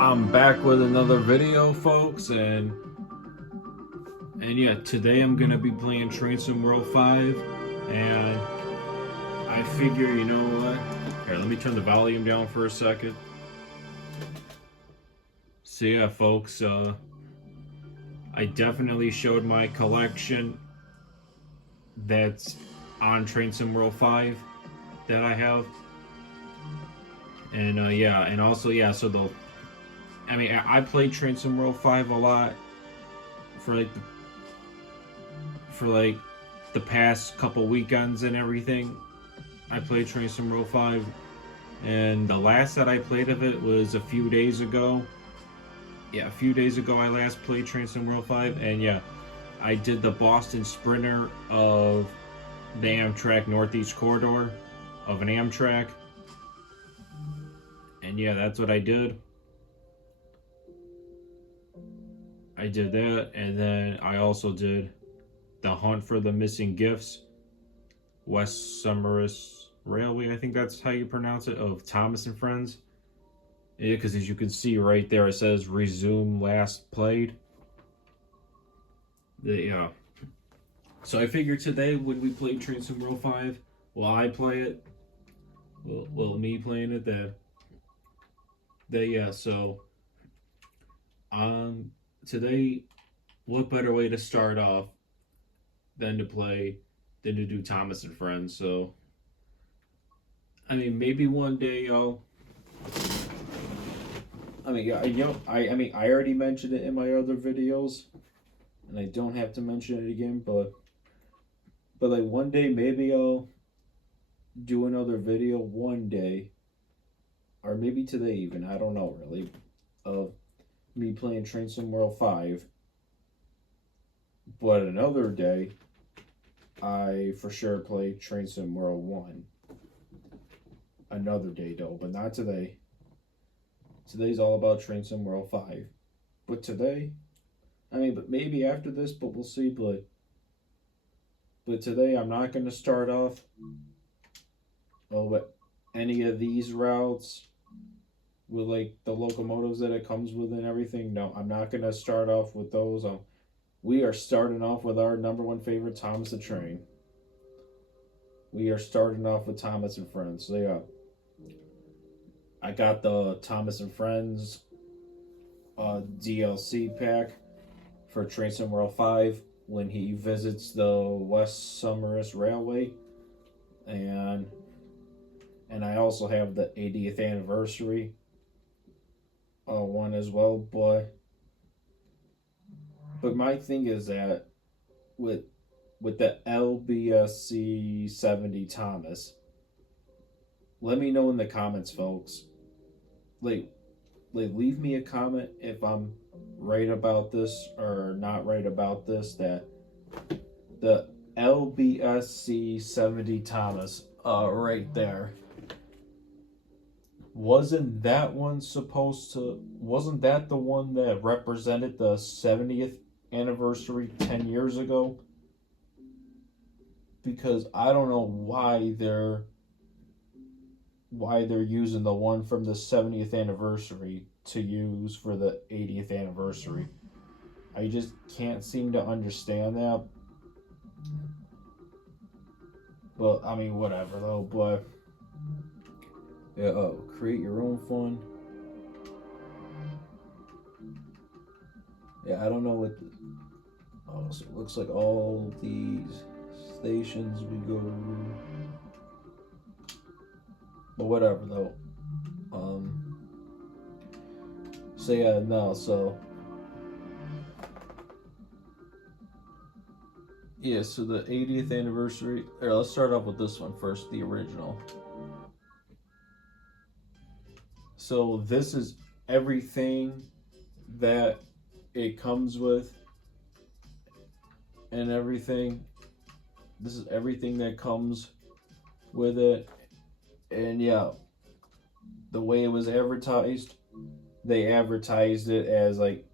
I'm back with another video, folks, and yeah, today I'm gonna be playing Train Sim World 5, and I figure, you know what? Here, let me turn the volume down for a second. So yeah, folks, I definitely showed my collection that's on Train Sim World 5 that I have, and yeah, and also yeah, so I played Train Sim World 5 a lot for like the past couple weekends and everything. I played Train Sim World 5, and the last that I played of it was a few days ago. Yeah, a few days ago I last played Train Sim World 5, and yeah, I did the Boston Sprinter of the Amtrak Northeast Corridor of an Amtrak, and yeah, that's what I did. I did that, and then I also did the Hunt for the Missing Gifts, West Summerus Railway, I think that's how you pronounce it, of Thomas and Friends. Yeah, because as you can see right there, it says resume last played. Yeah. So I figured today when we play Train Sim World 5, while I play it, well, me playing it, yeah. So um, today, what better way to start off than to play than to do Thomas and Friends? So I mean, maybe one day I'll. I mean, yeah, I already mentioned it in my other videos, and I don't have to mention it again. But like one day, maybe I'll do another video one day, or maybe today even. I don't know really, of me playing Train Sim World 5. But another day, I for sure play Train Sim World 1. Another day though, but not today. Today's all about Train Sim World 5. But today, but maybe after this, but we'll see. But today I'm not gonna start off with any of these routes with like the locomotives that it comes with and everything. No, I'm not gonna start off with those. We are starting off with our number one favorite, Thomas the Train. We are starting off with Thomas and Friends. So yeah, I got the Thomas and Friends DLC pack for Train Sim World 5 when he visits the West Summerus Railway, and I also have the 80th anniversary one as well. But my thing is that with the LBSC 70 Thomas, let me know in the comments, folks. Like, leave me a comment if I'm right about this or not right about this. That the LBSC 70 Thomas, right there, wasn't that the one that represented the 70th anniversary 10 years ago? Because I don't know why they're using the one from the 70th anniversary to use for the 80th anniversary. I just can't seem to understand that. But I mean, whatever though. But yeah, create your own fun. Yeah, I don't know what. So it looks like all these stations we go to. But whatever though. So yeah, no. So yeah, so the 80th anniversary. Here, let's start off with this one first, the original. So this is everything that it comes with and everything. This is everything that comes with it. And yeah, the way it was advertised, they advertised it as like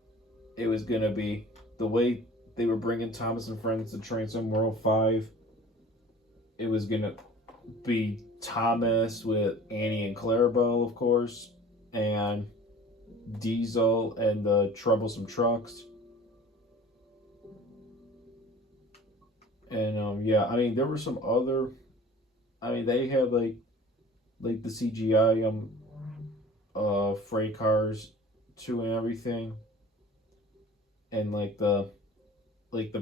it was gonna be the way they were bringing Thomas and Friends to Train Sim World 5. It was gonna be Thomas with Annie and Clarabelle, of course, and Diesel and the Troublesome Trucks. And yeah, I mean there were some other. I mean they had like the CGI freight cars too and everything, and like the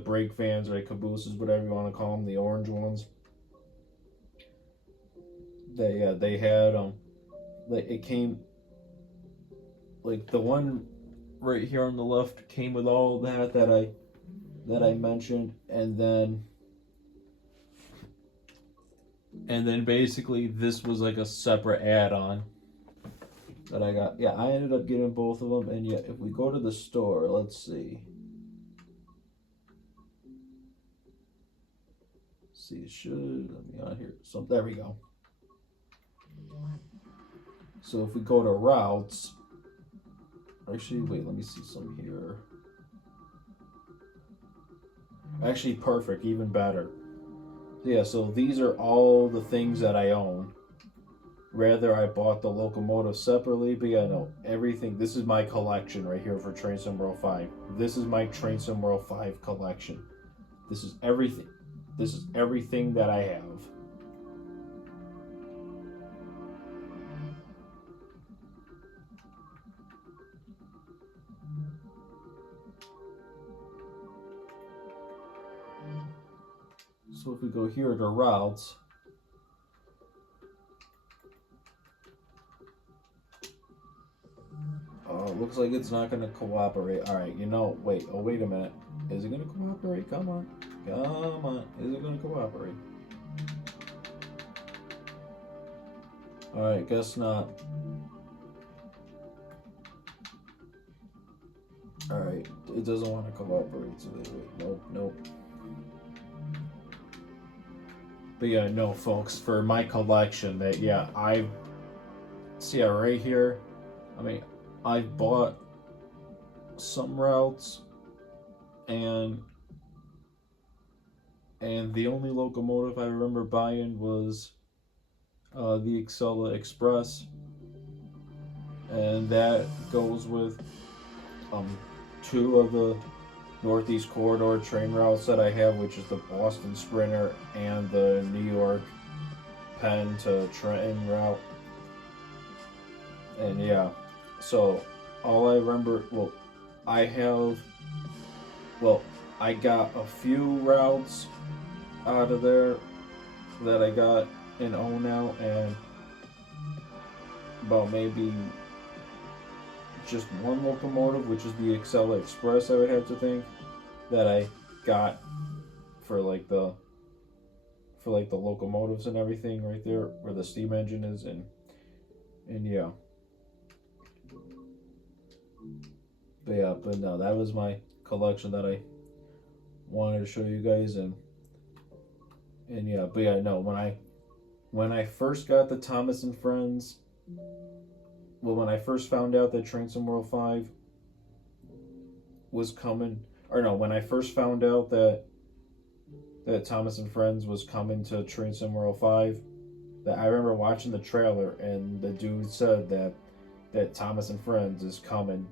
brake vans or like cabooses, whatever you want to call them, the orange ones. They had like it came like the one right here on the left came with all that I mentioned, and then basically this was like a separate add-on that I got. Yeah, I ended up getting both of them, and yeah, if we go to the store, let's see. See, it should let me on here. So there we go. So if we go to routes, actually, wait, let me see some here. Actually, perfect, even better. Yeah, so these are all the things that I own. Rather, I bought the locomotive separately, but yeah, no, everything. This is my collection right here for Train Sim World 5. This is my Train Sim World 5 collection. This is everything. This is everything that I have. So if we go here to routes, looks like it's not going to cooperate. All right, wait. Oh, wait a minute. Is it going to cooperate? Come on. Come on. Is it going to cooperate? All right, guess not. All right, it doesn't want to cooperate. So wait. Nope. But yeah, no, folks, for my collection, I see it right here. I mean, I bought some routes, and the only locomotive I remember buying was the Excella Express, and that goes with two of the Northeast Corridor train routes that I have, which is the Boston Sprinter and the New York Penn to Trenton route. And yeah, so all I remember, I got a few routes out of there that I got and own now, and about maybe just one locomotive, which is the Excella Express, I would have to think, that I got for the locomotives and everything right there where the steam engine is, and yeah. But no, that was my collection that I wanted to show you guys, and yeah, but yeah, no, when I first got the Thomas and Friends, when I first found out that Train Sim World 5 was coming, or no, when I first found out that Thomas and Friends was coming to Train Sim World 5, that I remember watching the trailer, and the dude said that Thomas and Friends is coming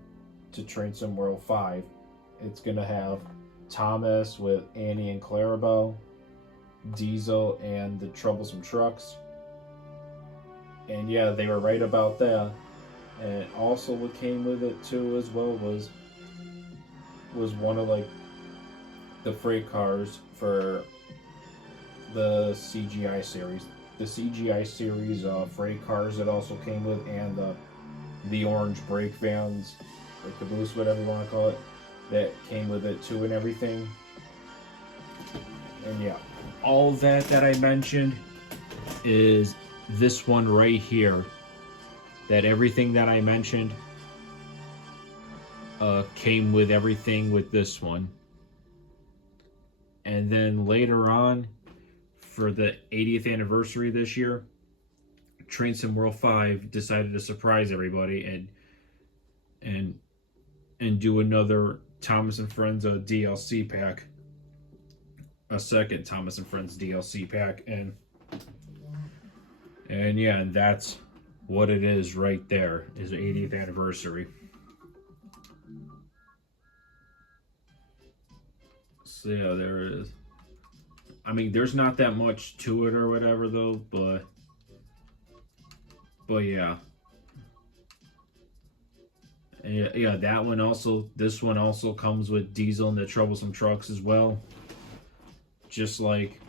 to Train Sim World 5. It's gonna have Thomas with Annie and Clarabelle, Diesel and the Troublesome Trucks. And yeah, they were right about that. And also what came with it too as well was one of the freight cars for the CGI series. The CGI series freight cars it also came with, and the orange brake vans, or caboose, whatever you want to call it, that came with it too and everything. And yeah, all that I mentioned is this one right here. That everything that I mentioned came with everything with this one. And then later on, for the 80th anniversary this year, Train Sim World 5 decided to surprise everybody and do another Thomas and Friends DLC pack, a second Thomas and Friends DLC pack, and yeah, and that's what it is right there, is the 80th anniversary. So yeah, there it is. I mean, there's not that much to it or whatever though, but yeah. Yeah, yeah, that one also. This one also comes with Diesel and the Troublesome Trucks as well. Just like,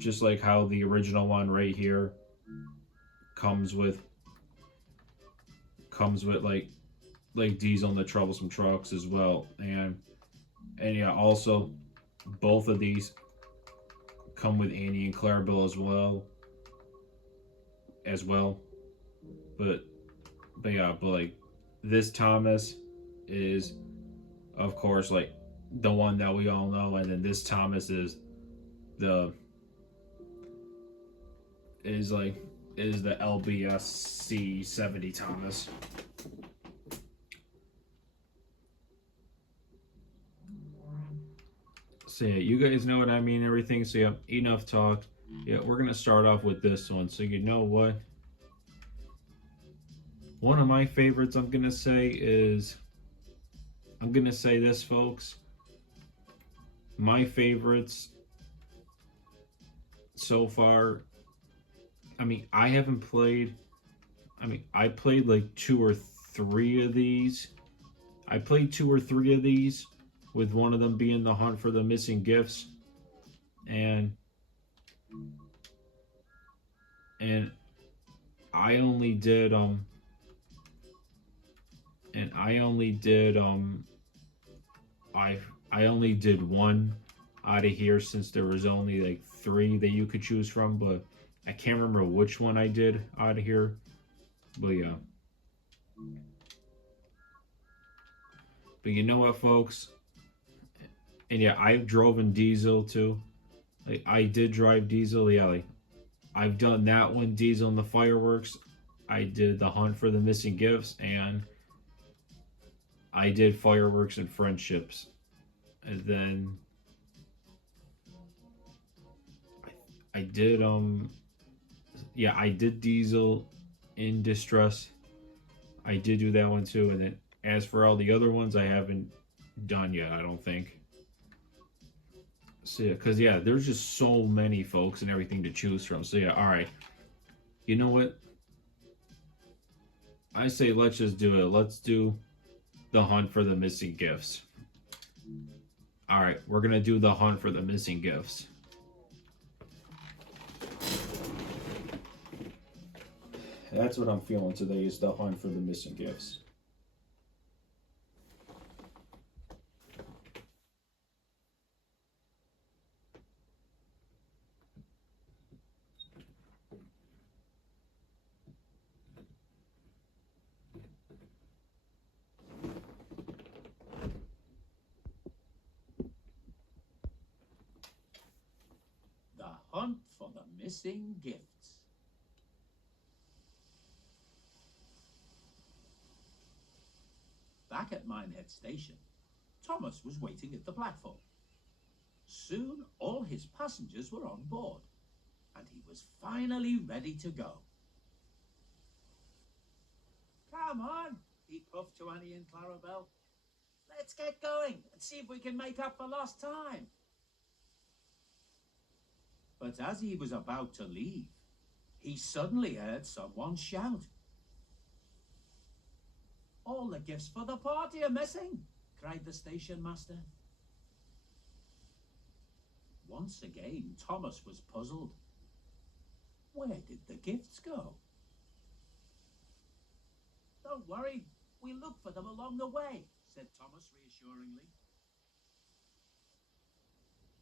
just like how the original one right here comes with like Diesel and the Troublesome Trucks as well, and yeah, also both of these come with Annie and Clarabelle as well. But yeah, but like this Thomas is of course like the one that we all know, and then this Thomas the is like is the LBSC 70 Thomas. So yeah, you guys know what I mean, everything. So yeah, enough talk. Yeah, we're gonna start off with this one. So you know what? One of my favorites I'm gonna say this, folks. My favorites so far. I mean, I haven't played. I mean, I played like two or three of these. I played two or three of these, with one of them being the Hunt for the Missing Gifts, and and I only did and I only did I only did one out of here, since there was only like three that you could choose from, but I can't remember which one I did out of here. But yeah. But you know what, folks? And yeah, I've driven Diesel too. Like I did drive Diesel. Yeah, like I've done that one, Diesel and the Fireworks. I did the Hunt for the Missing Gifts, and I did Fireworks and Friendships. And then I did yeah, I did Diesel in Distress. I did do that one too. And then as for all the other ones, I haven't done yet, I don't think. So yeah, because yeah, there's just so many folks and everything to choose from. So yeah, all right. You know what? I say let's just do it. Let's do the Hunt for the Missing Gifts. All right, we're gonna do the Hunt for the Missing Gifts. That's what I'm feeling today, is the Hunt for the Missing Gifts. The Hunt for the Missing Gifts. Back at Minehead Station, Thomas was waiting at the platform. Soon all his passengers were on board, and he was finally ready to go. Come on, he puffed to Annie and Clarabelle. Let's get going and see if we can make up for lost time. But as he was about to leave, he suddenly heard someone shout. "All the gifts for the party are missing," cried the station master. Once again, Thomas was puzzled. Where did the gifts go? "Don't worry, we'll look for them along the way," said Thomas reassuringly.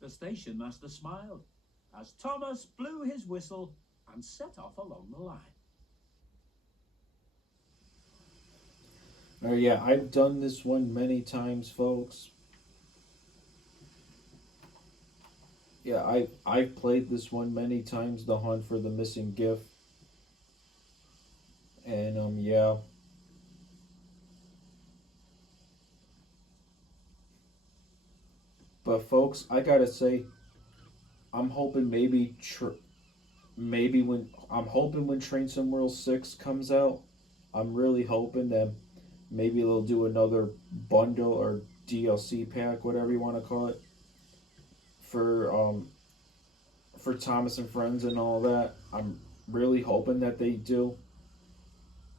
The station master smiled as Thomas blew his whistle and set off along the line. Yeah, I've done this one many times, folks. Yeah, I've played this one many times, the Hunt for the Missing Gift. And yeah. But folks, I gotta say, I'm hoping when Train Sim World 6 comes out, I'm really hoping that maybe they'll do another bundle or DLC pack, whatever you want to call it, for Thomas and Friends and all that. I'm really hoping that they do.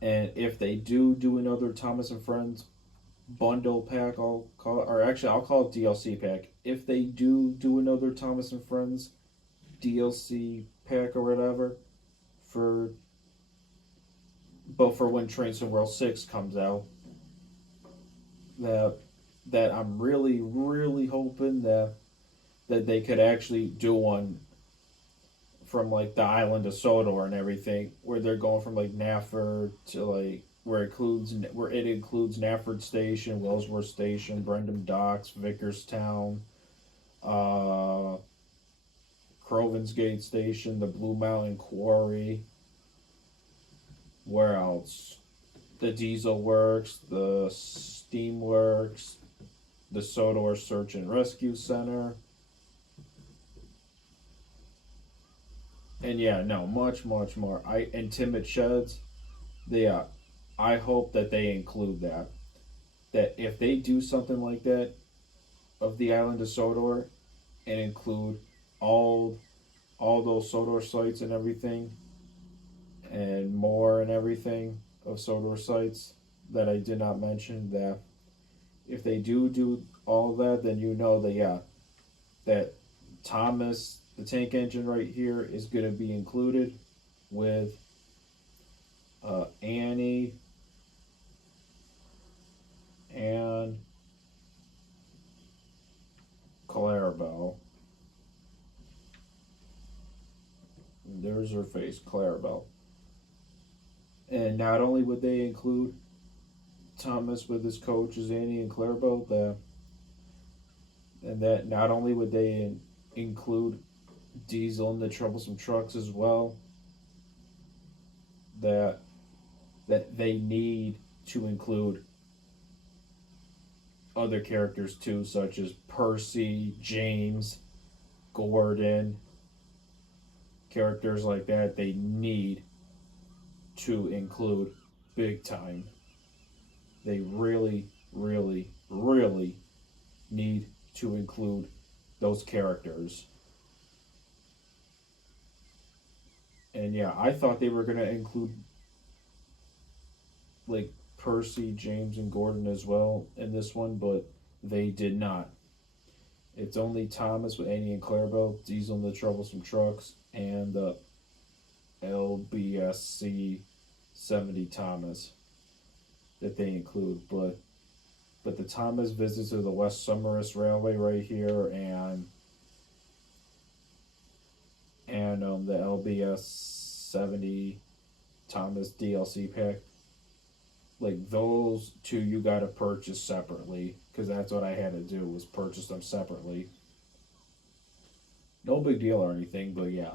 And if they do another Thomas and Friends bundle pack, I'll call it, or actually I'll call it DLC pack. If they do another Thomas and Friends DLC pack or whatever, for but for when Train Sim World 6 comes out, that I'm really hoping that they could actually do one from like the island of Sodor and everything, where they're going from like Nafford to like where it includes Nafford Station, Wellsworth Station, Brendam Docks, Vickerstown, uh, Crovan's Gate Station, the Blue Mountain Quarry. Where else? The Diesel Works, the Steam Works, the Sodor Search and Rescue Center. And yeah, no, much more. And Timid Sheds. Yeah, I hope that they include that. That if they do something like that of the island of Sodor and include all those Sodor sites and everything and more and everything of Sodor sites that I did not mention, that if they do all that, then you know that yeah, that Thomas, the tank engine right here, is going to be included with Annie and Clarabelle. There's her face, Clarabelle. And not only would they include Thomas with his coaches, Annie and Clarabelle, that not only would they include Diesel and the Troublesome Trucks as well, that they need to include other characters too, such as Percy, James, Gordon, characters like that. They need to include big time. They really need to include those characters. And yeah, I thought they were gonna include like Percy, James, and Gordon as well in this one, but they did not. It's only Thomas with Annie and Clarabelle, Diesel and the Troublesome Trucks, and the LBSC 70 Thomas that they include. But the Thomas visits to the West Summerus Railway right here, and the LBS 70 Thomas DLC pack, like those two you gotta purchase separately, because that's what I had to do, was purchase them separately. No big deal or anything, but yeah.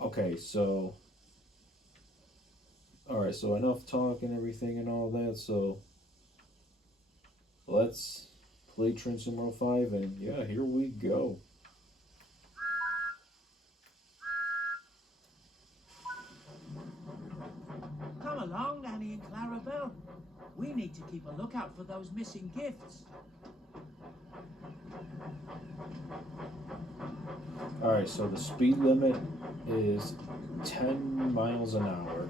Okay, so alright, so enough talk and everything and all that, so let's play Train Sim World 5, and yeah, here we go. Come along, Annie and Clarabelle. We need to keep a lookout for those missing gifts. Alright, so the speed limit is 10 miles an hour.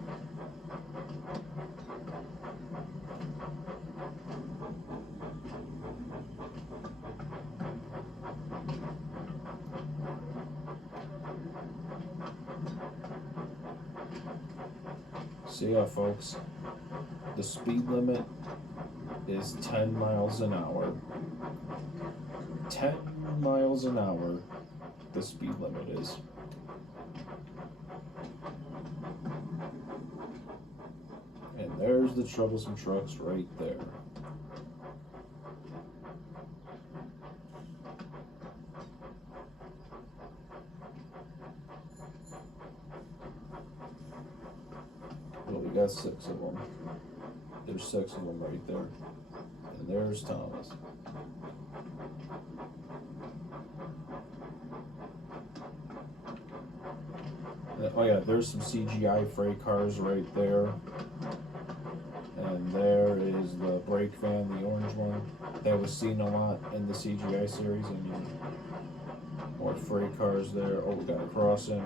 So yeah, folks, the speed limit is 10 miles an hour. 10 miles an hour, the speed limit is. And there's the Troublesome Trucks right there. Well, we got 6 of them. There's 6 of them right there. And there's Thomas. Oh yeah, there's some CGI freight cars right there. And there is the break brake van, the orange one, that was seen a lot in the CGI series. I mean, more freight cars there. Oh, we got a crossing.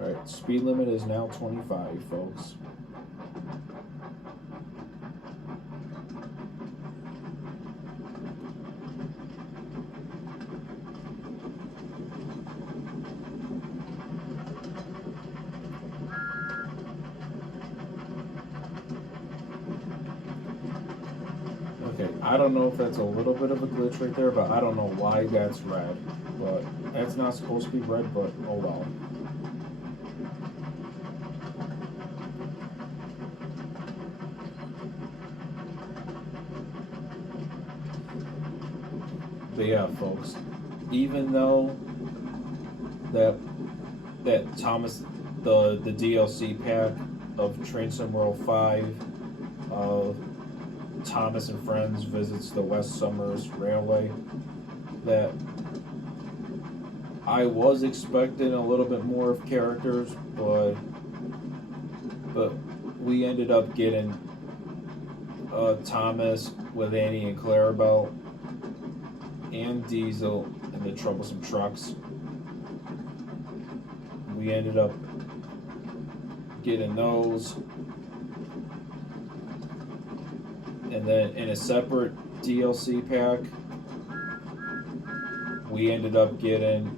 Alright, speed limit is now 25, folks. Okay, I don't know if that's a little bit of a glitch right there, but I don't know why that's red. But that's not supposed to be red, but oh well. But yeah, folks, even though that Thomas, the DLC pack of Train Sim World 5, Thomas and Friends visits the West Summers Railway, that I was expecting a little bit more of characters, but we ended up getting Thomas with Annie and Clarabelle, and Diesel and the Troublesome Trucks. We ended up getting those. And then in a separate DLC pack, we ended up getting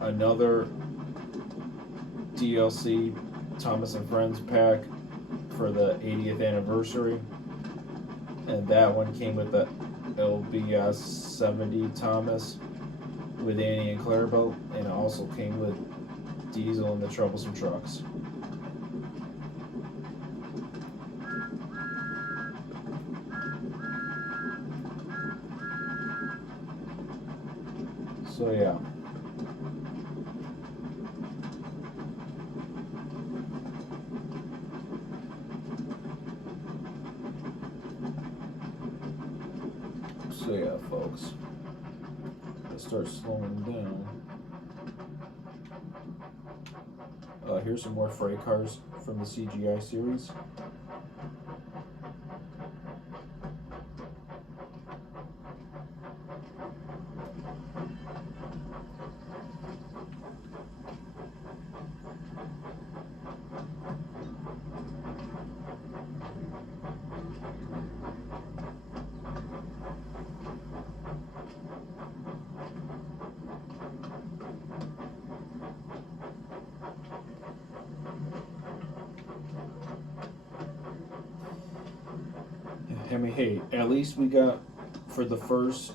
another DLC Thomas and Friends pack for the 80th anniversary, and that one came with the LBS 70 Thomas with Annie and Clarabelle, and it also came with Diesel and the Troublesome Trucks. So yeah. So yeah, folks. Let's start slowing down. Here's some more freight cars from the CGI series. I mean, hey, at least we got for the first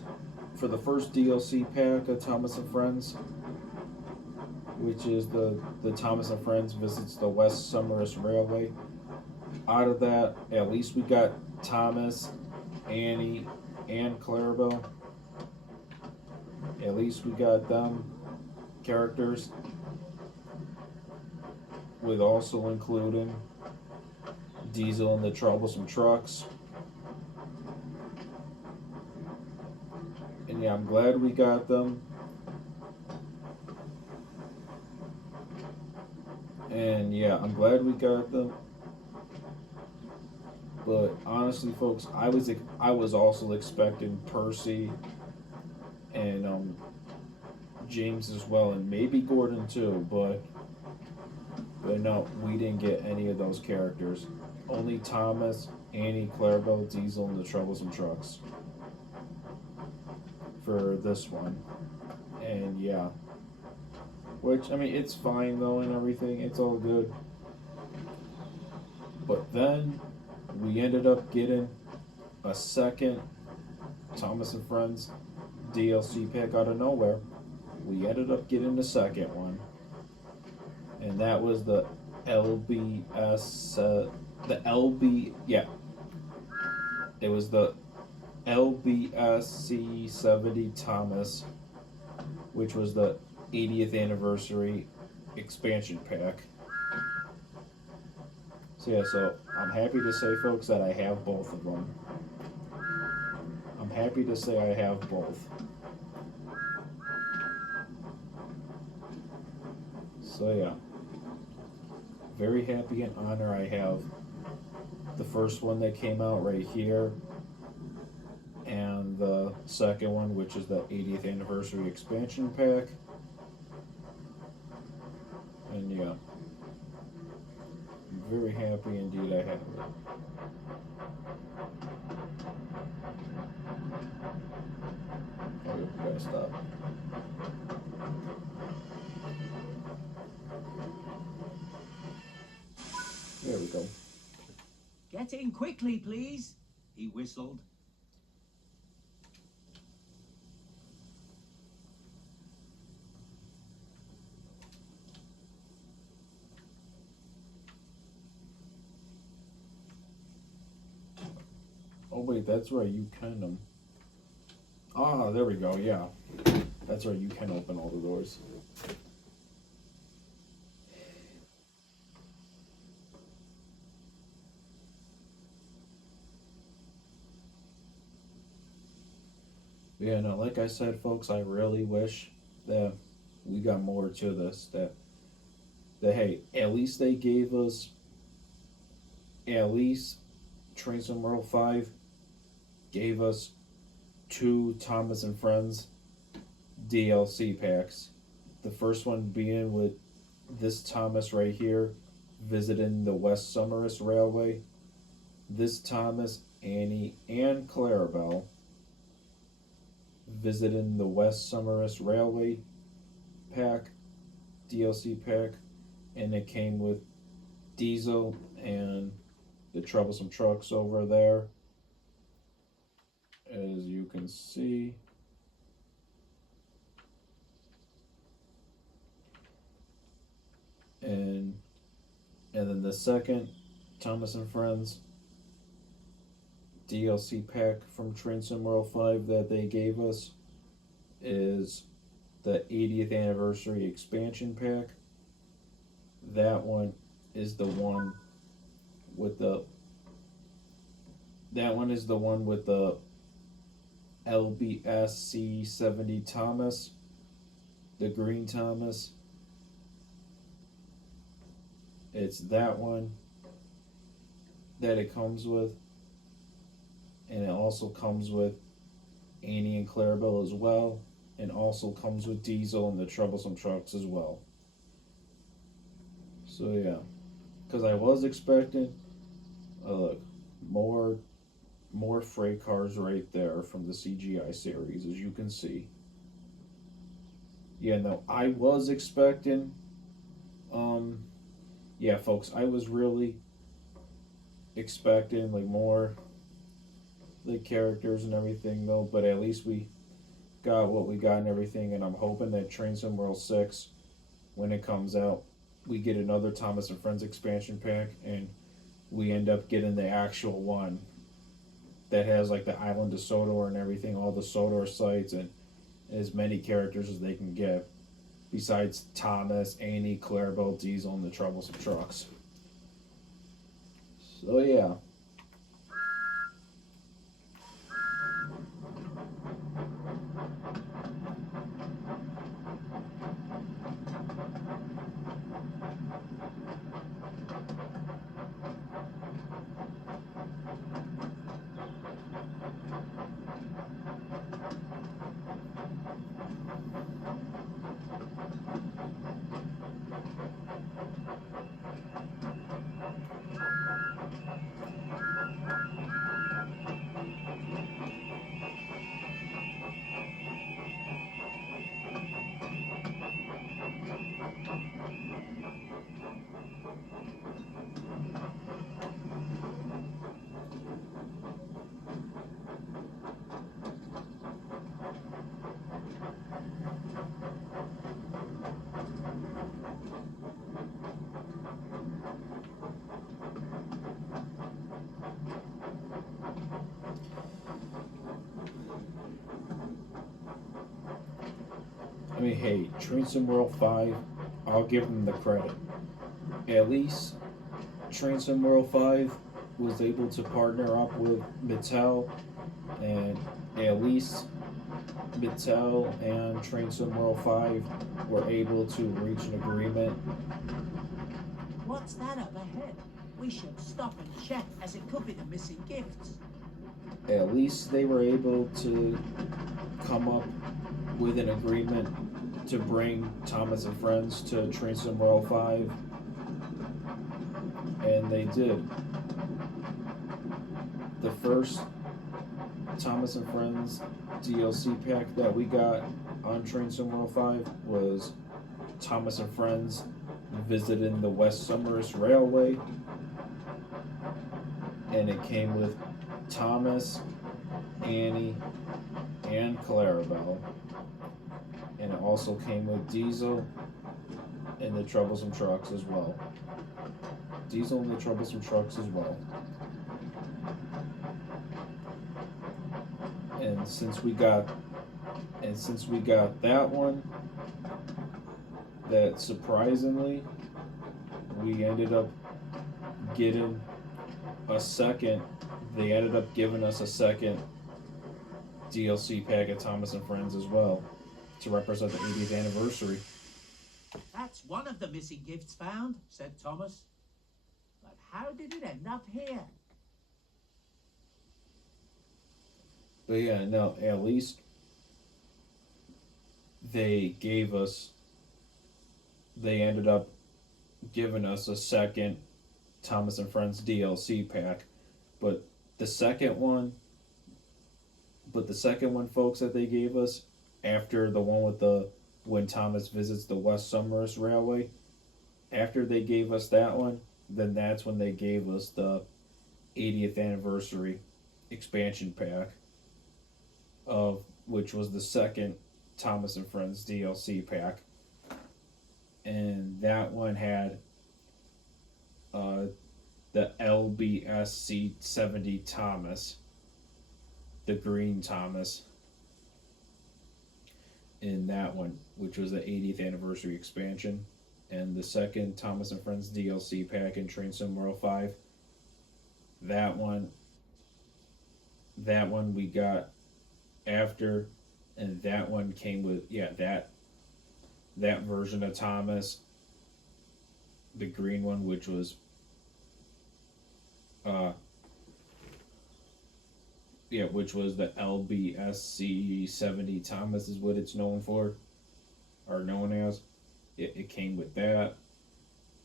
DLC pack of Thomas and Friends, which is the Thomas and Friends visits the West Summers Railway. Out of that, at least we got Thomas, Annie, and Clarabelle. At least we got them characters, with also including Diesel and the Troublesome Trucks. And yeah, I'm glad we got them. And yeah, I'm glad we got them. But honestly, folks, I was also expecting Percy and James as well, and maybe Gordon too. But no, we didn't get any of those characters. Only Thomas, Annie, Clarabelle, Diesel, and the Troublesome Trucks for this one. And yeah, which, I mean, it's fine though and everything, it's all good. But then we ended up getting a second Thomas and Friends DLC pack out of nowhere. We ended up getting the second one, and that was the LBS, it was the LBSC 70 Thomas, which was the 80th anniversary expansion pack. So yeah, so I'm happy to say, folks, that I have both of them. I'm happy to say I have both. So yeah, very happy and honor I have the first one that came out right here, and the second one, which is the 80th anniversary expansion pack. And yeah, I'm very happy indeed I have it. Oh, we gotta stop. There we go. Get in quickly, please, he whistled. Oh wait, that's right, you can Ah, there we go, yeah. That's right, you can open all the doors. Yeah, no, like I said, folks, I really wish that we got more to this. That hey, at least they gave us at least Train Sim World 5 gave us 2 Thomas and Friends DLC packs. The first one being with this Thomas right here visiting the West Summerus Railway. This Thomas, Annie, and Clarabelle visiting the West Summerus Railway pack, DLC pack, and it came with Diesel and the Troublesome Trucks over there, as you can see. And then the second Thomas and Friends DLC pack from Train Sim World 5 that they gave us is the 80th anniversary expansion pack. That one is the one with the LBSC 70 Thomas, the green Thomas. It's that one that it comes with, and it also comes with Annie and Clarabelle as well, and also comes with Diesel and the Troublesome Trucks as well. So yeah, because I was expecting, look, more freight cars right there from the CGI series, as you can see. Yeah, no, I was expecting, yeah, folks, I was really expecting like more the characters and everything though, but at least we got what we got and everything, and I'm hoping that Train Sim World 6, when it comes out, we get another Thomas and Friends expansion pack, and we end up getting the actual one that has like the island of Sodor and everything, all the Sodor sites, and as many characters as they can get, besides Thomas, Annie, Clarabelle, Diesel, and the Troublesome Trucks. So yeah. mean, hey, Train Sim World 5, I'll give them the credit. At least Train Sim World 5 was able to partner up with Mattel, and at least Mattel and Train Sim World 5 were able to reach an agreement. What's that up ahead? We should stop and check, as it could be the missing gifts. At least they were able to come up with an agreement to bring Thomas and Friends to Train Sim World 5, and they did. The first Thomas and Friends DLC pack that we got on Train Sim World 5 was Thomas and Friends visiting the West Summers Railway, and it came with Thomas, Annie, and Clarabelle, and it also came with Diesel and the Troublesome Trucks as well. Diesel and the Troublesome Trucks as well. And since we got that one, that surprisingly we ended up getting a second. They ended up giving us a second DLC pack of Thomas and Friends as well to represent the 80th anniversary. That's one of the missing gifts found, said Thomas. But how did it end up here? But yeah, no, at least they ended up giving us a second Thomas and Friends DLC pack. But the second one, folks, that they gave us after the one with the when Thomas visits the West Summers Railway, after they gave us that one, then that's when they gave us the 80th anniversary expansion pack, of which was the second Thomas and Friends DLC pack, and that one had the LBSC 70 Thomas, the green Thomas, in that one, which was the 80th anniversary expansion, and the second Thomas and Friends DLC pack in Train Sim World 5. That one we got after, and that one came with that version of Thomas, the green one, which was which was the LBSC 70 Thomas is what it's known for, or known as. It came with that,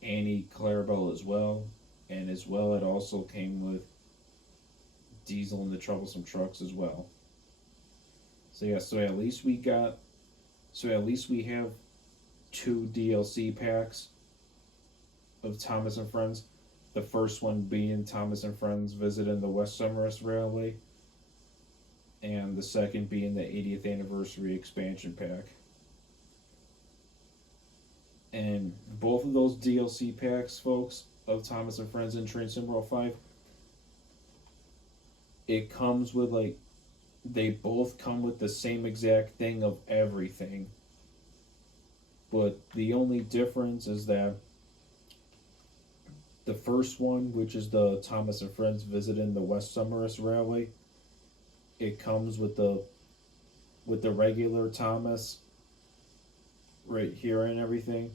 Annie, Clarabelle as well, and as well it also came with Diesel and the Troublesome Trucks as well. So yeah, so at least we have 2 DLC packs of Thomas and Friends. The first one being Thomas and Friends visiting the West Summers Railway, and the second being the 80th anniversary expansion pack. And both of those DLC packs, folks, of Thomas and Friends in Train Sim World 5, it comes with they both come with the same exact thing of everything. But the only difference is that the first one, which is the Thomas and Friends visiting the West Summers Railway, it comes with the regular Thomas right here and everything.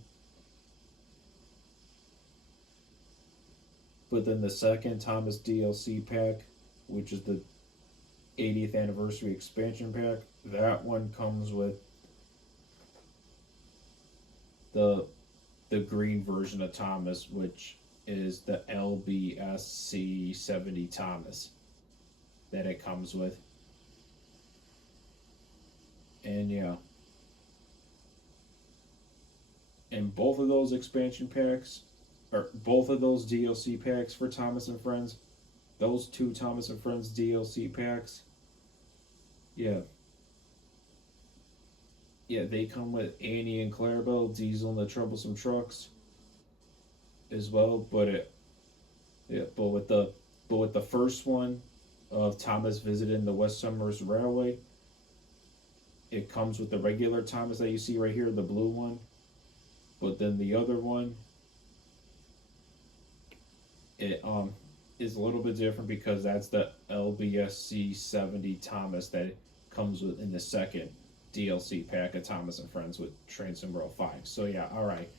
But then the second Thomas DLC pack, which is the 80th anniversary expansion pack, that one comes with the green version of Thomas, which is the LBSC 70 Thomas that it comes with. And yeah. And both of those expansion packs, or both of those DLC packs for Thomas and Friends, those 2 Thomas and Friends DLC packs, yeah, they come with Annie and Clarabelle, Diesel and the Troublesome Trucks as well. But with the first one of Thomas visiting the West Summers Railway, it comes with the regular Thomas that you see right here, the blue one. But then the other one, it is a little bit different because that's the LBSC 70 Thomas that comes with in the second DLC pack of Thomas and Friends with Train Sim World 5. So yeah, alright.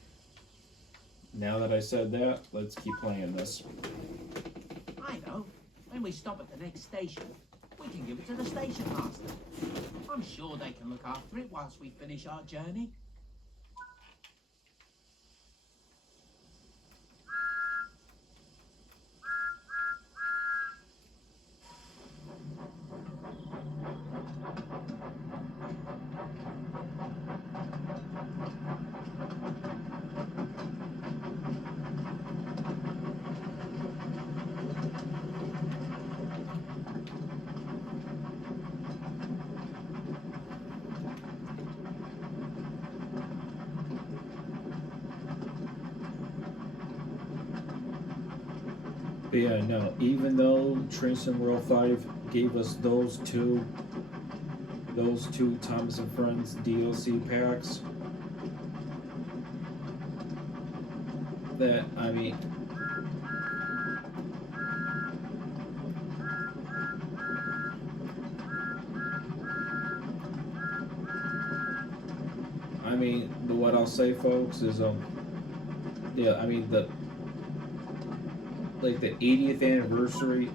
Now that I said that, let's keep playing this. I know. When we stop at the next station, we can give it to the station master. I'm sure they can look after it whilst we finish our journey. But yeah, no, even though Train Sim World 5 gave us those two Thomas and Friends DLC packs, that, I mean, what I'll say, folks, is yeah, I mean the 80th anniversary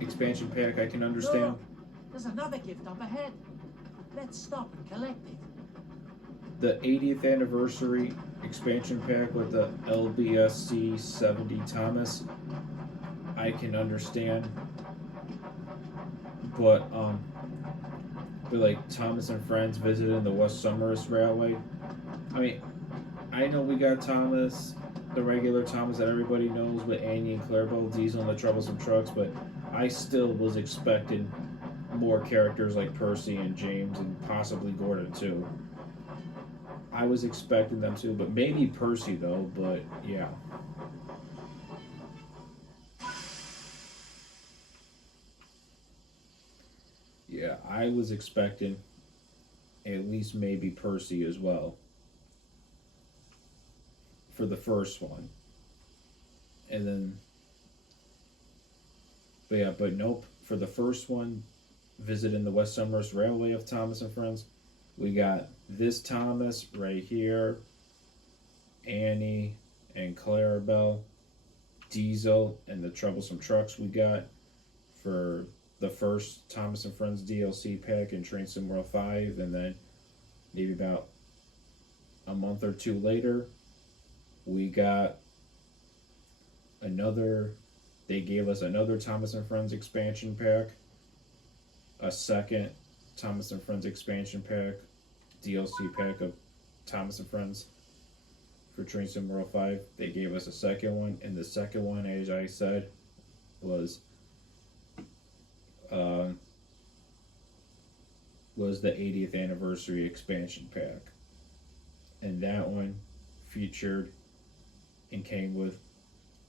expansion pack I can understand. Look, there's another gift up ahead. Let's stop and collect it. The 80th anniversary expansion pack with the LBSC 70 Thomas, I can understand. But like Thomas and Friends visiting the West Summers Railway. I mean, I know we got Thomas, the regular Thomas that everybody knows, with Annie and Clarabelle, Diesel and the Troublesome Trucks, but I still was expecting more characters like Percy and James and possibly Gordon too. I was expecting them to, but maybe Percy though, but yeah. Yeah, I was expecting at least maybe Percy as well for the first one. And then, but yeah, but nope. For the first one, visiting the West Summers Railway of Thomas and Friends, we got this Thomas right here, Annie and Clarabelle, Diesel, and the Troublesome Trucks we got for the first Thomas and Friends DLC pack in Train Sim World 5, and then maybe about a month or two later, we got another, they gave us another Thomas and Friends expansion pack, a second Thomas and Friends expansion pack, DLC pack of Thomas and Friends for Train Sim World 5. They gave us a second one, and the second one, as I said, was the 80th anniversary expansion pack, and that one featured and came with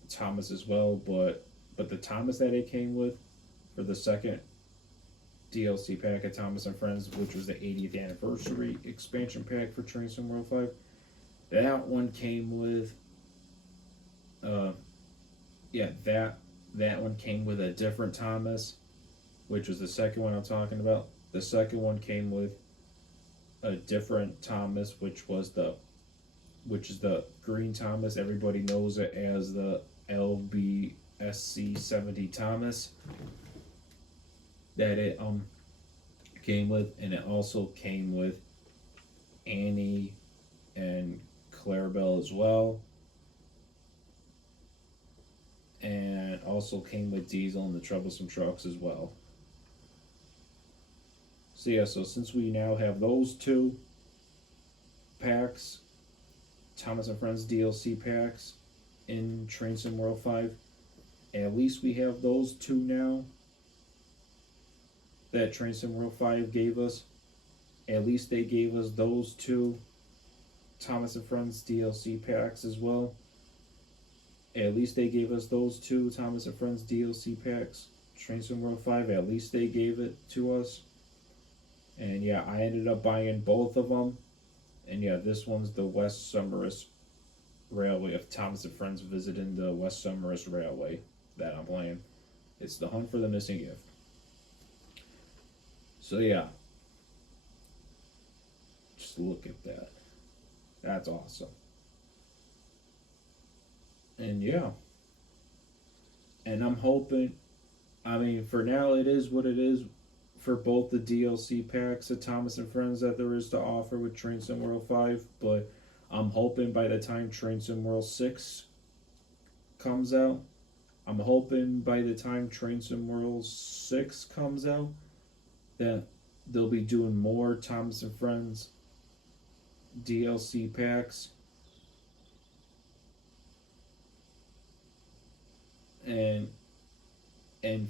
Thomas as well, but the Thomas that it came with for the second DLC pack of Thomas and Friends, which was the 80th anniversary expansion pack for Train Sim World 5, that one came with that one came with a different Thomas, which was the second one I'm talking about. The second one came with a different Thomas, which is the green Thomas. Everybody knows it as the LBSC 70 Thomas that it came with, and it also came with Annie and Clarabelle as well, and also came with Diesel and the Troublesome Trucks as well. So yeah, so since we now have those two packs, Thomas and Friends DLC packs in Train Sim World 5, at least we have those two now that Train Sim World 5 gave us. At least they gave us those two Thomas and Friends DLC packs as well. At least they gave us those two Thomas and Friends DLC packs. Train Sim World 5, at least they gave it to us. And yeah, I ended up buying both of them. And yeah, this one's the West Summerus Railway of Thomas and Friends visiting the West Summerus Railway that I'm playing. It's the Hunt for the Missing Gift. So yeah, just look at that. That's awesome. And yeah, and I'm hoping. I mean, for now, it is what it is for both the DLC packs of Thomas and Friends that there is to offer with Train Sim World 5. But I'm hoping by the time Train Sim World 6 comes out, I'm hoping by the time Train Sim World 6 comes out, that they'll be doing more Thomas and Friends DLC packs. And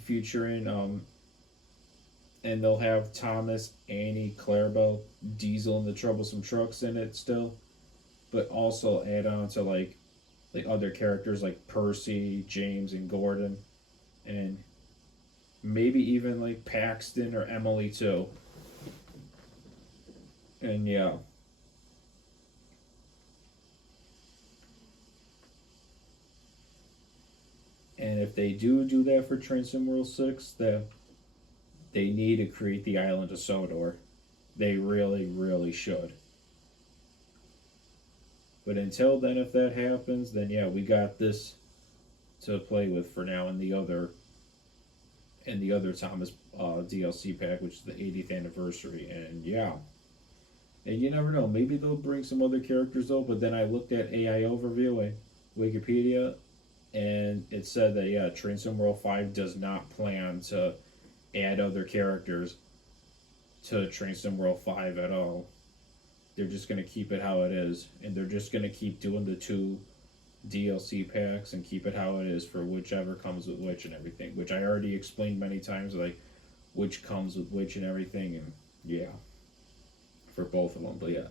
featuring and they'll have Thomas, Annie, Clarabelle, Diesel, and the Troublesome Trucks in it still, but also add on to like other characters like Percy, James, and Gordon, and maybe even like Paxton or Emily too. And yeah, and if they do that for Train Sim World 6, then they need to create the island of Sodor. They really, really should. But until then, if that happens, then yeah, we got this to play with for now, and the other Thomas DLC pack, which is the 80th anniversary, and yeah, and you never know, maybe they'll bring some other characters though. But then I looked at AI overview and Wikipedia, and it said that yeah, Train Sim World 5 does not plan to add other characters to Train Sim World 5 at all. They're just going to keep it how it is, and they're just going to keep doing the two DLC packs and keep it how it is for whichever comes with which and everything, which I already explained many times, like which comes with which and everything, and yeah, for both of them. But yeah,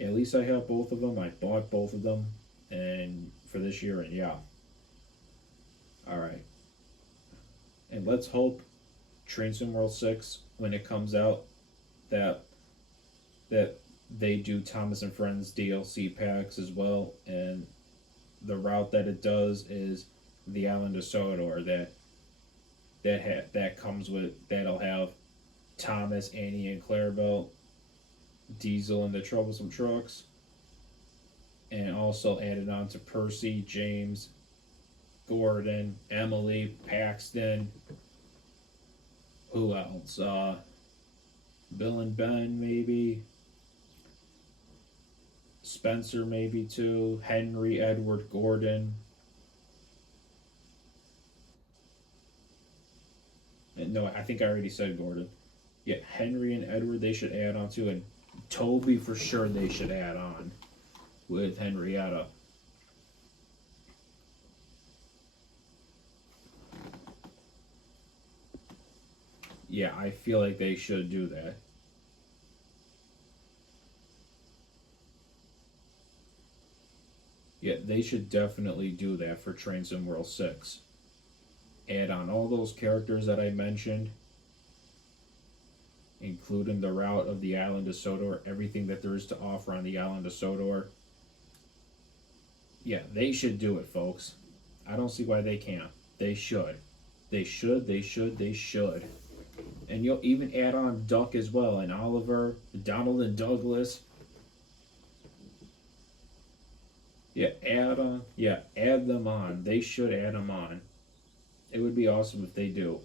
at least I have both of them. I bought both of them, and for this year, and yeah, all right. And let's hope Train Sim World 6 when it comes out that that they do Thomas and Friends DLC packs as well, and the route that it does is the Island of Sodor that comes with that'll have Thomas, Annie, and Clarabelle, Diesel, and the Troublesome Trucks, and also added on to Percy, James, Gordon, Emily, Paxton. Who else? Bill and Ben, maybe. Spencer, maybe too. Henry, Edward, Gordon. And no, I think I already said Gordon. Yeah, Henry and Edward, they should add on to, and Toby for sure they should add on with Henrietta. Yeah, I feel like they should do that. Yeah, they should definitely do that for Train Sim World 6. Add on all those characters that I mentioned, including the route of the island of Sodor, everything that there is to offer on the island of Sodor. Yeah, they should do it, folks. I don't see why they can't. They should. They should, they should, they should. And you'll even add on Duck as well, and Oliver, Donald and Douglas. Yeah, add on. Yeah, add them on. They should add them on. It would be awesome if they do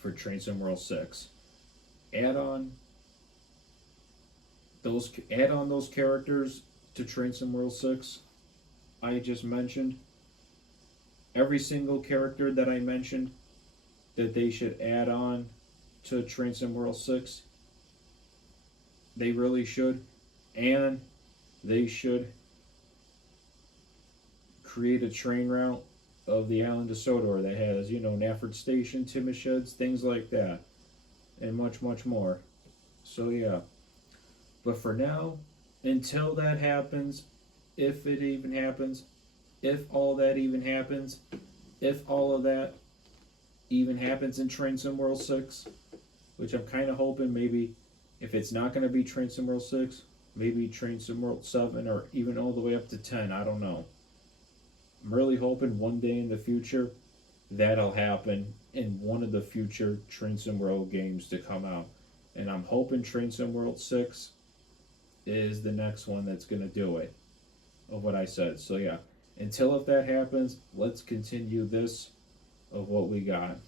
for Train Sim World 6. Add on those characters to Train Sim World 6 I just mentioned. Every single character that I mentioned that they should add on to Train Sim World 6. They really should. And they should create a train route of the island of Sodor that has, Nafford Station, Timasheds, things like that, and much, much more. So, yeah. But for now, until that happens, if it even happens, if all that even happens, if all of that even happens in Train Sim World 6, which I'm kind of hoping maybe if it's not going to be Train Sim World 6, maybe Train Sim World 7 or even all the way up to 10. I don't know. I'm really hoping one day in the future that'll happen in one of the future Train Sim World games to come out. And I'm hoping Train Sim World 6 is the next one that's going to do it, of what I said. So, yeah, until if that happens, let's continue this of what we got.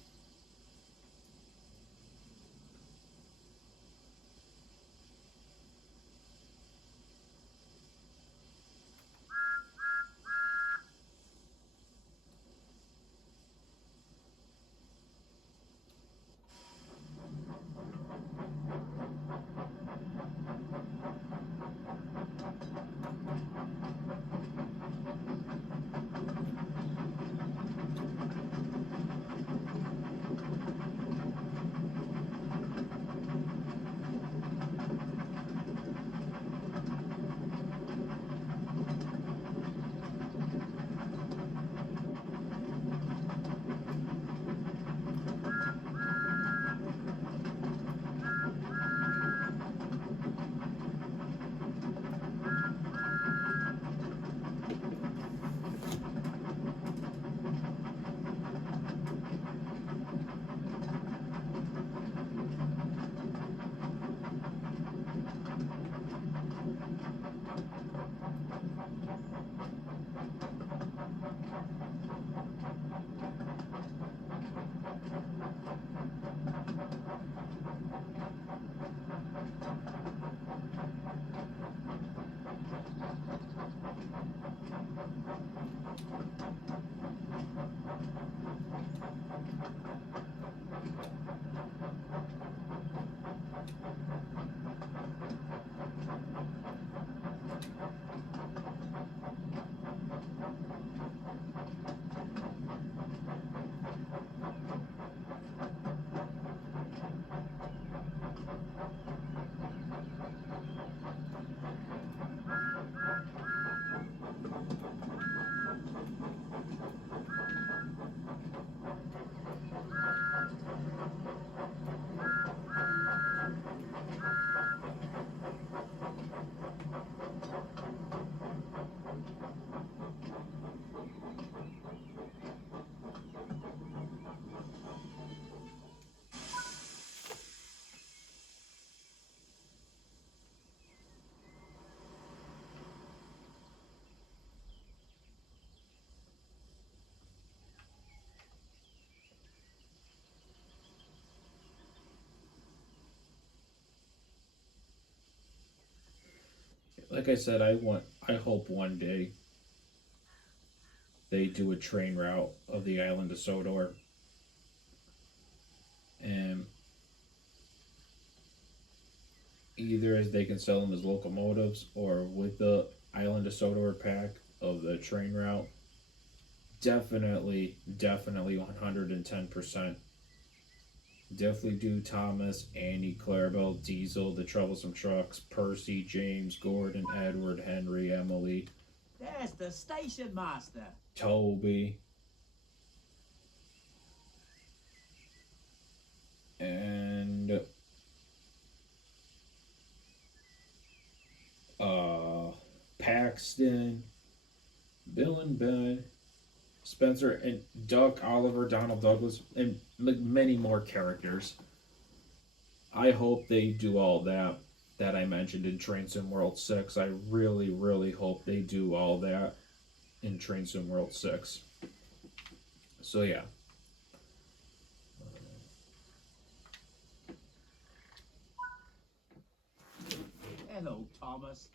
Like I said, I hope one day they do a train route of the island of Sodor, and either as they can sell them as locomotives or with the island of Sodor pack of the train route. Definitely 110%. Definitely do Thomas, Annie, Clarabelle, Diesel, the Troublesome Trucks, Percy, James, Gordon, Edward, Henry, Emily, There's the station master. Toby, and uh, Paxton, Bill and Ben, Spencer and Duck, Oliver, Donald Douglas, and many more characters. I hope they do all that I mentioned in Train Sim World 6. I really hope they do all that in Train Sim World 6. So yeah. Hello, Thomas.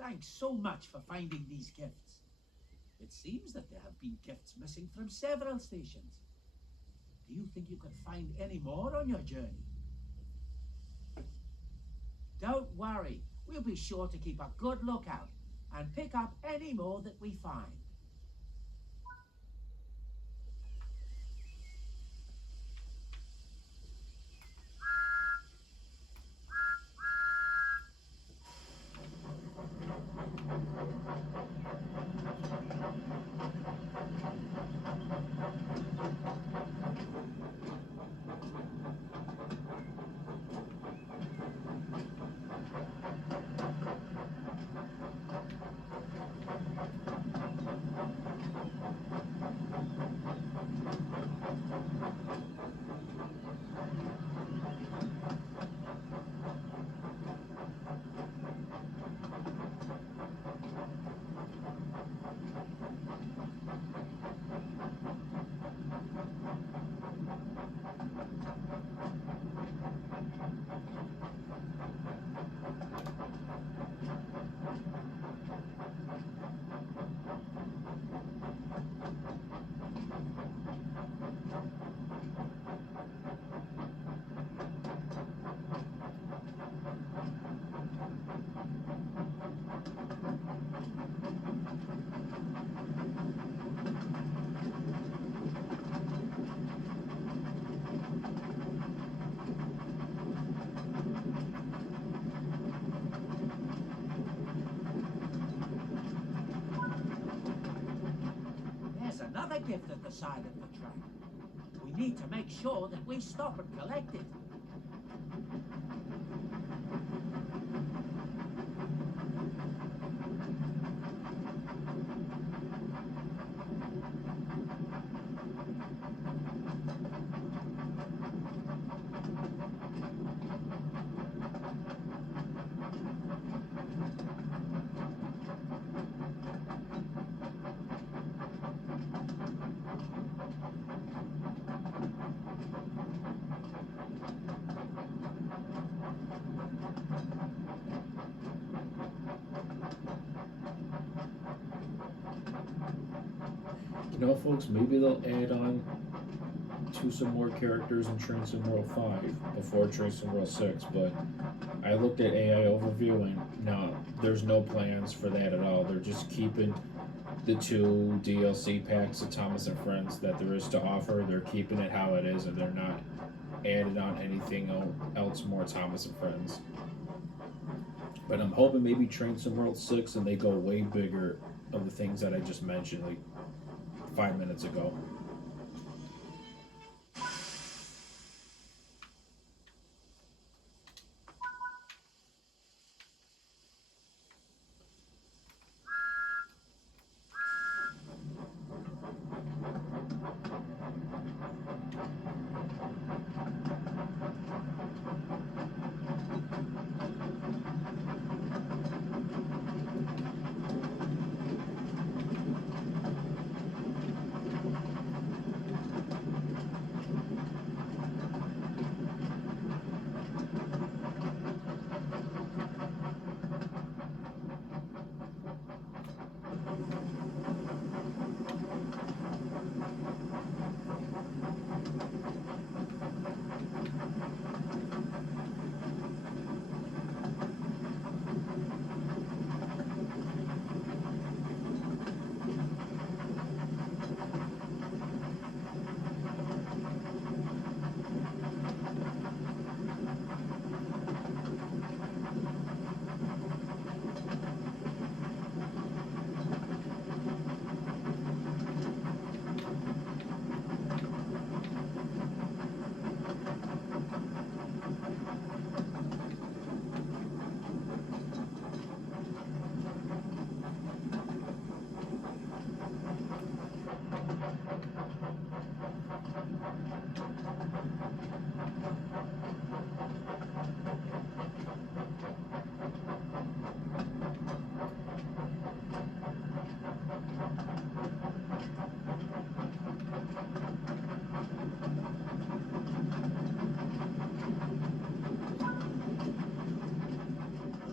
Thanks so much for finding these gifts. It seems that there have been gifts missing from several stations. Do you think you can find any more on your journey? Don't worry. We'll be sure to keep a good lookout and pick up any more that we find. another gift at the side of the track. We need to make sure that we stop and collect it. You know, folks, maybe they'll add on to some more characters in Train Sim World 5 before Train Sim World 6, but I looked at AI overview and no, there's no plans for that at all. They're just keeping the 2 DLC packs of Thomas and Friends that there is to offer. They're keeping it how it is, and they're not adding on anything else more Thomas and Friends. But I'm hoping maybe Train Sim World 6 and they go way bigger of the things that I just mentioned like 5 minutes ago.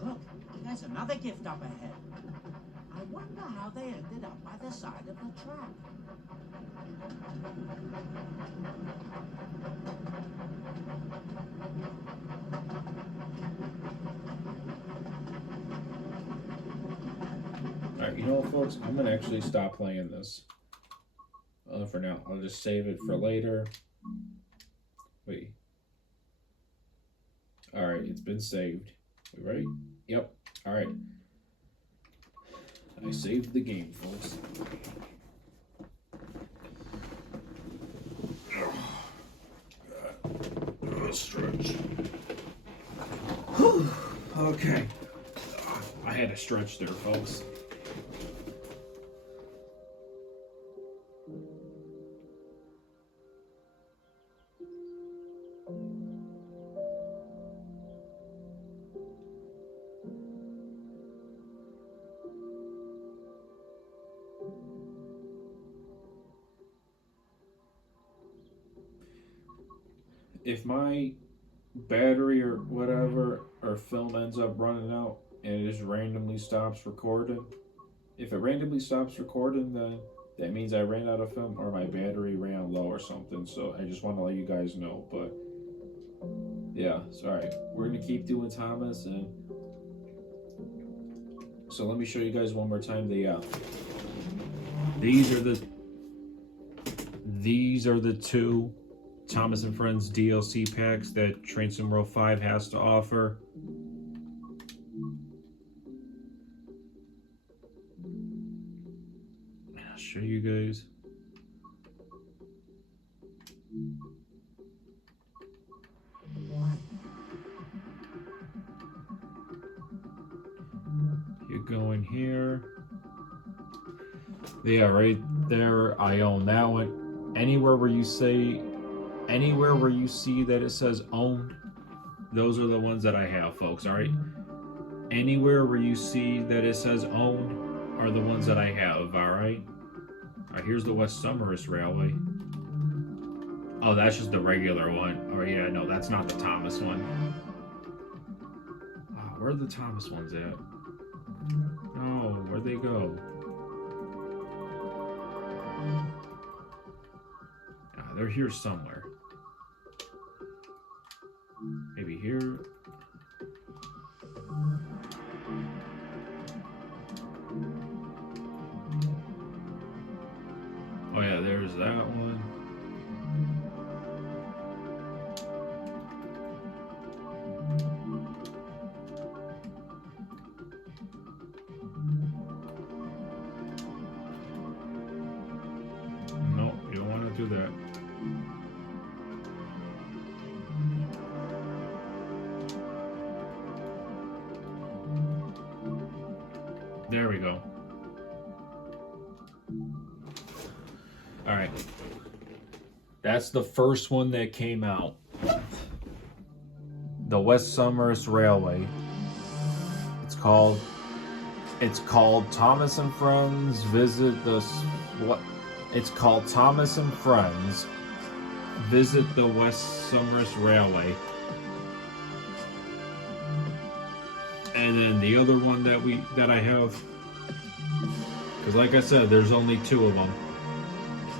Look, there's another gift up ahead. I wonder how they ended up by the side of the track. Alright, you know what, folks? I'm gonna actually stop playing this for now. I'll just save it for later. Wait. Alright, it's been saved. We ready? Yep. Alright. I saved the game, folks. Stretch. Okay. I had to stretch there, folks. If my battery or whatever or film ends up running out and it just randomly stops recording, if it randomly stops recording, then that means I ran out of film or my battery ran low or something. So I just want to let you guys know. But yeah, sorry. We're gonna keep doing Thomas, and so let me show you guys one more time. These are the 2 Thomas and Friends DLC packs that Train Sim World 5 has to offer. I'll show you guys. You go in here. Yeah, right there. I own that one. Anywhere where you see that it says owned, those are the ones that I have, folks. All right. Anywhere where you see that it says owned are the ones that I have. All right. All right. Here's the West Summerus Railway. Oh, that's just the regular one. Oh yeah, no, that's not the Thomas one. Oh, where are the Thomas ones at? Oh, where'd they go? They're here somewhere. Maybe here. Oh yeah, there's that one. No, you don't want to do that. There we go. All right. That's the first one that came out. The West Summerus Railway. It's called Thomas and Friends Visit the what? It's called Thomas and Friends Visit the West Summerus Railway. And then the other one that I have, because like I said, there's only two of them,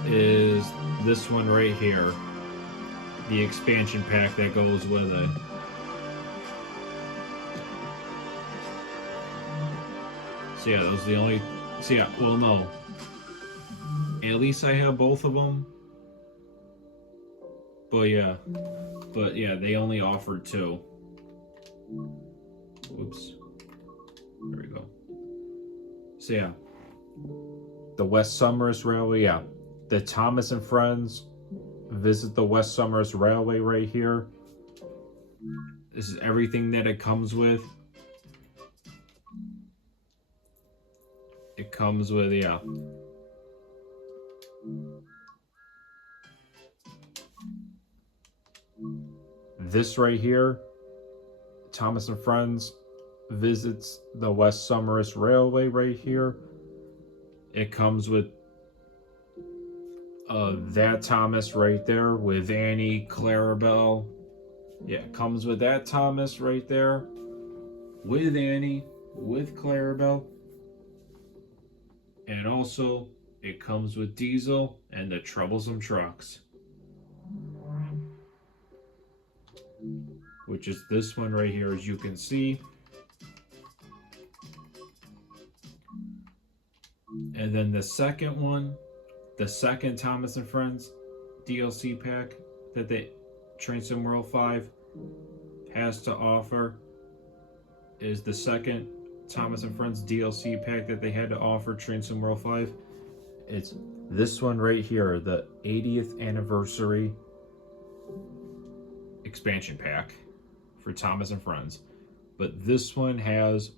is this one right here, the expansion pack that goes with it. So yeah, those are the only. So yeah, well no. At least I have both of them. But yeah, they only offered two. Oops. There we go. So yeah, the West Summerus Railway. Yeah, the Thomas and Friends Visit the West Summerus Railway right here. This is everything that it comes with. It comes with, yeah. This right here, Thomas and Friends Visits the West Summerus Railway right here. It comes with that Thomas right there with Annie, Clarabelle. Yeah, it comes with that Thomas right there with Annie, with Clarabelle. And also, it comes with Diesel and the Troublesome Trucks, which is this one right here, as you can see. And then the second one, the second Thomas and Friends DLC pack that the Train Sim World 5 has to offer is the second Thomas and Friends DLC pack that they had to offer Train Sim World 5. It's this one right here, the 80th anniversary expansion pack for Thomas and Friends. But this one has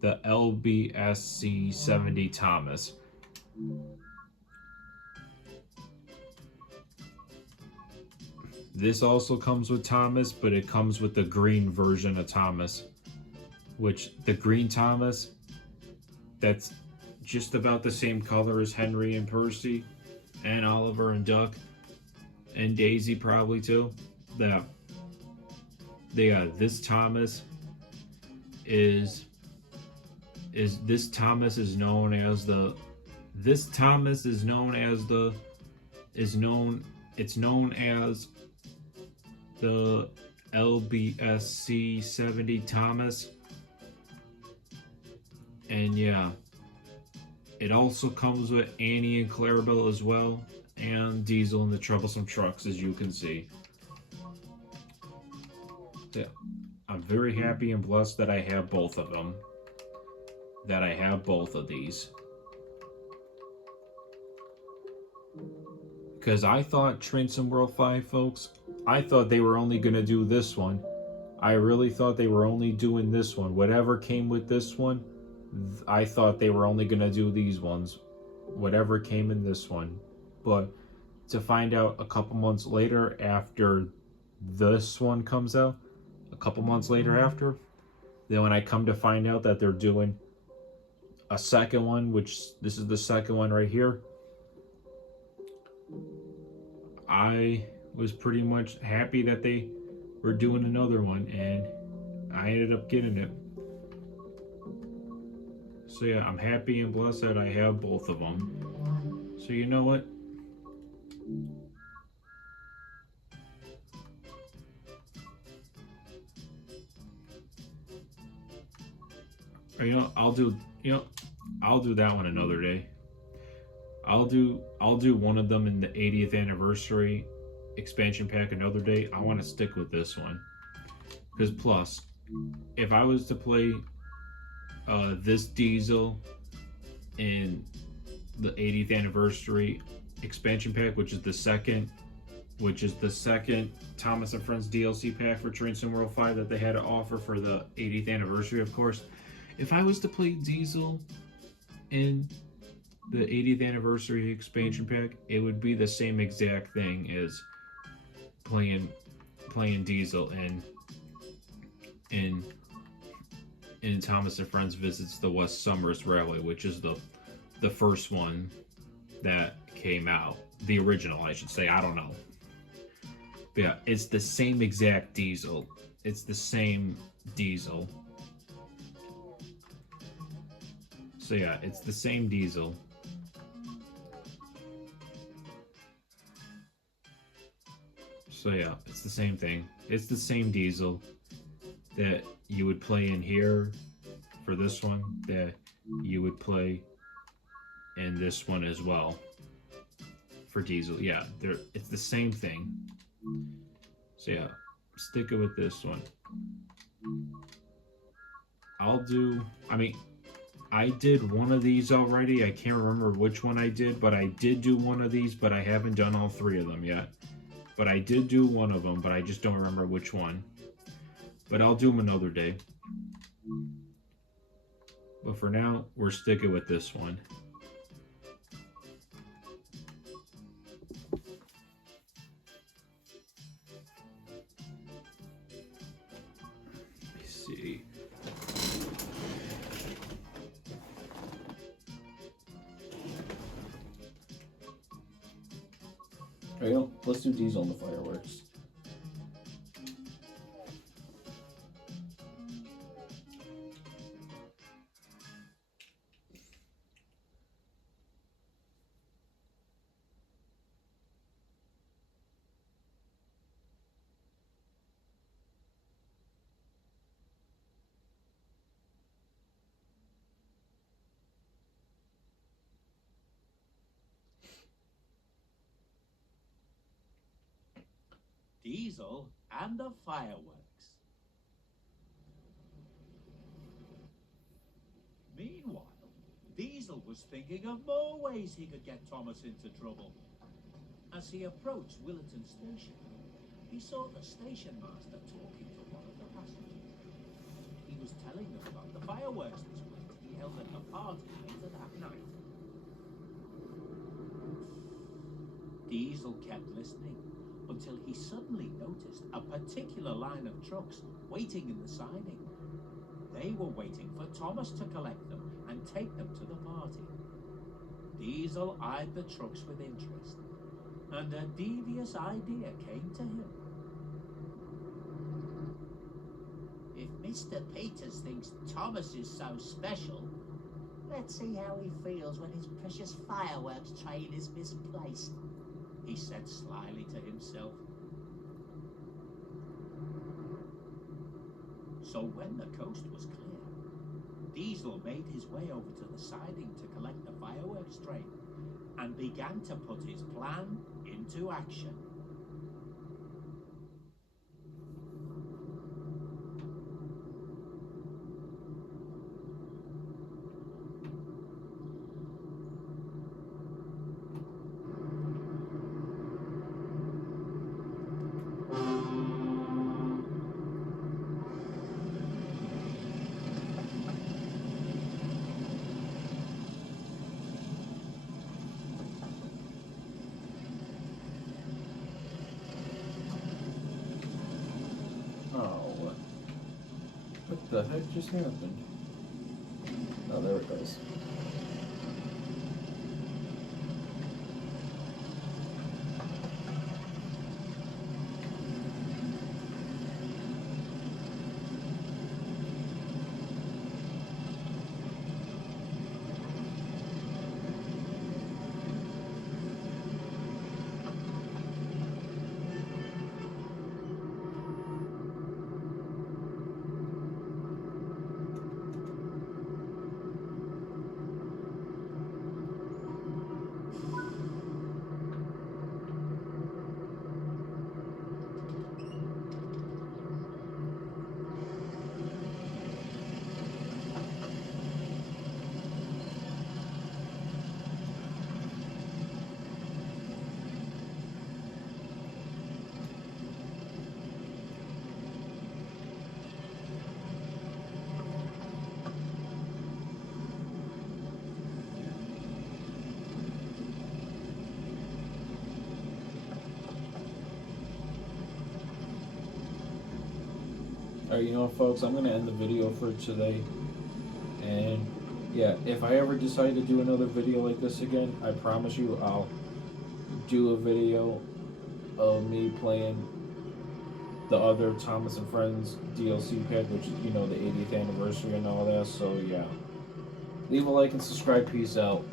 the LBSC 70 Thomas. This also comes with Thomas, but it comes with the green version of Thomas, which the green Thomas, that's just about the same color as Henry and Percy and Oliver and Duck and Daisy probably too. This Thomas is known as the LBSC 70 Thomas. And yeah, it also comes with Annie and Clarabelle as well, and Diesel and the Troublesome Trucks, as you can see. So, I'm very happy and blessed that I have both of them. That I have both of these. Because I thought Train World 5, folks, I thought they were only going to do this one. I really thought they were only doing this one. Whatever came with this one, I thought they were only going to do these ones. Whatever came in this one. But to find out a couple months later after this one comes out, a couple months later after, then when I come to find out that they're doing a second one, which this is the second one right here, I was pretty much happy that they were doing another one, and I ended up getting it. So yeah, I'm happy and blessed that I have both of them. So you know what? Or, I'll do that one another day. I'll do one of them in the 80th anniversary expansion pack another day. I want to stick with this one. Because plus, if I was to play this Diesel in the 80th anniversary expansion pack, which is the second Thomas and Friends DLC pack for Train Sim World 5 that they had to offer for the 80th anniversary, of course. If I was to play Diesel in the 80th anniversary expansion pack, it would be the same exact thing as playing Diesel in Thomas and Friends Visits the West Summers Railway, which is the first one that came out. The original, I should say. I don't know. But yeah, it's the same exact Diesel. It's the same Diesel. So yeah, it's the same Diesel. So yeah, it's the same thing. It's the same Diesel that you would play in here for this one, that you would play in this one as well for Diesel. Yeah, it's the same thing. So yeah, stick it with this one. I did one of these already. I can't remember which one I did, but I did do one of these, but I haven't done all three of them yet. But I did do one of them, but I just don't remember which one. But I'll do them another day. But for now, we're sticking with this one. Let me see. Let's do Diesel on the fireworks. Diesel and the fireworks. Meanwhile, Diesel was thinking of more ways he could get Thomas into trouble. As he approached Willerton Station, he saw the station master talking to one of the passengers. He was telling them about the fireworks display to be held at the party later that night. Diesel kept listening until he suddenly noticed a particular line of trucks waiting in the siding. They were waiting for Thomas to collect them and take them to the party. Diesel eyed the trucks with interest, and a devious idea came to him. If Mr. Peters thinks Thomas is so special, let's see how he feels when his precious fireworks train is misplaced, he said slyly to himself. So when the coast was clear, Diesel made his way over to the siding to collect the fireworks train and began to put his plan into action. The heck just happened? Oh, there it goes. Alright, you know what, folks? I'm gonna end the video for today. And yeah, if I ever decide to do another video like this again, I promise you I'll do a video of me playing the other Thomas and Friends DLC pack, which is, you know, the 80th anniversary and all that. So yeah, leave a like and subscribe. Peace out.